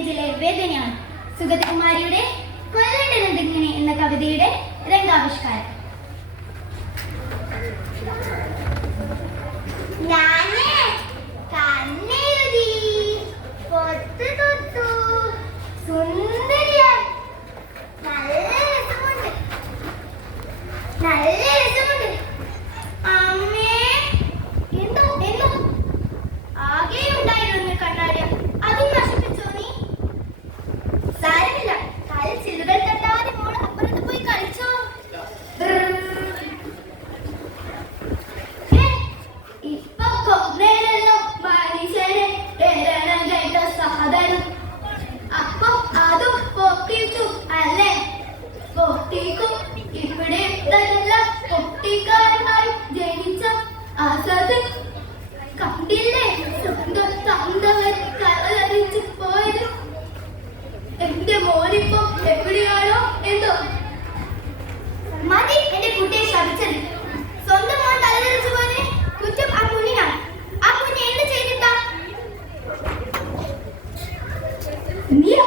നെഞ്ചിലെ വേദനയാണ്. സുഗതകുമാരിയുടെ കൊല്ലേണ്ടതെങ്ങനെ എന്ന കവിതയുടെ രംഗാവിഷ്കാരം. ഞാനേ തൊട്ടു. നല്ല Niye